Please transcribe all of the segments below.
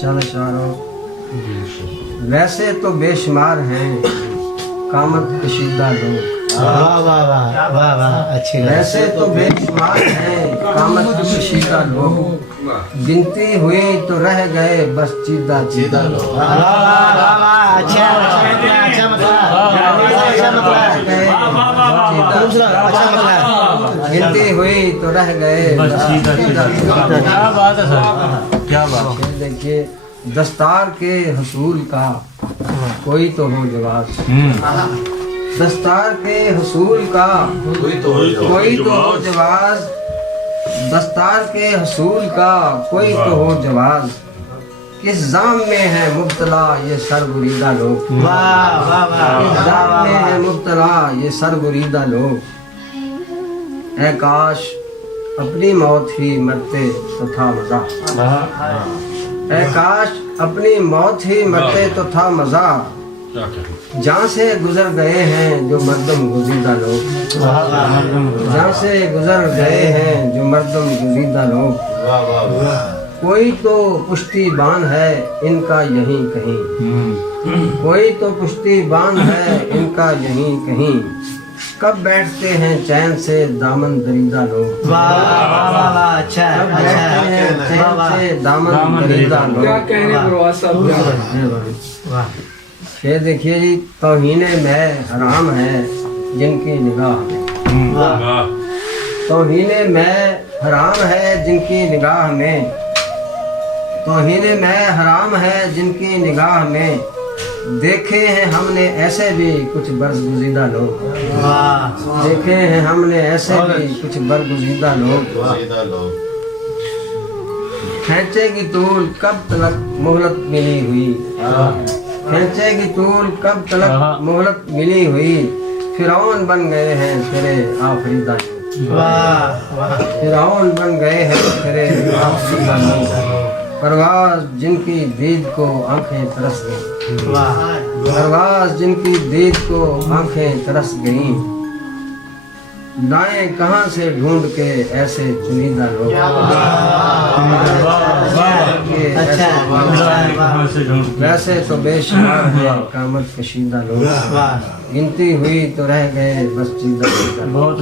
चल इशारों वैसे तो बेशुमार हैं कामत कशीदा लोग वाह वाह वाह वाह वाह अच्छी बात। वैसे तो बेशुमार हैं कामत कशीदा लोग गिनती हुई तो रह गए बस चीदा चीदा लोग वाह वाह वाह वाह अच्छा अच्छा मतलब अच्छा मतलब गिनती हुई तो रह गए बस चीदा चीदा क्या बात है सर, क्या बात है। देखिए दस्तार के हसूल का कोई तो हो जवाब दस्तार के हसूल का कोई तो हो जवाब दस्तार के हसूल का कोई तो हो जवाब किस जाम में है मुब्तला ये सरगुरीदा लोग वाह वाह वाह किस जाम में है मुब्तला ये सरगुरीदा लोग ऐ काश अपनी मौत ही मरते तो था मजा ऐ काश अपनी मौत ही मरते तो था मजा जहाँ से गुजर गए हैं जो मर्दम गुजीदा लोग जहाँ से गुजर गए हैं जो मर्दम गुजीदा लोग कोई तो पुश्तीबान है इनका यहीं कहीं कोई तो पुश्तीबान है इनका यहीं कहीं कब बैठते हैं चैन से दामन दरीदा लोग वाह वाह वाह वाह अच्छा कब बैठते हैं अच्छा चैन से दामन दरीदा लोग क्या कहने ब्रो सब वाह ये देखिए जी तौहीन में हराम है जिनकी निगाह में तौहीन में हराम है जिनकी निगाह में तौहीन में हराम है जिनकी निगाह में देखे हैं हमने ऐसे भी कुछ बरगुज़ीदा लोग वाह देखे हैं हमने ऐसे भी कुछ बरगुज़ीदा लोग खैंचेगी तूल कब तलक मोहलत मिली हुई खैंचेगी तूल कब तलक मोहलत मिली हुई फिरौन बन गए हैं तेरे आफरीदा वाह वाह फिरौन बन गए हैं तेरे आफरीदा लोग परवाज जिनकी दीद को आंखें तरस गईं वाह परवाज जिनकी दीद को आंखें तरस गईं लाएं कहाँ से ढूंढ के ऐसे चुनिंदा लोग वैसे तो बेशुमार है कामत कशीदा लोग गिनती हुई तो रह गए बस चीदा बहुत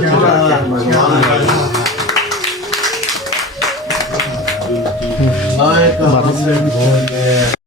वाह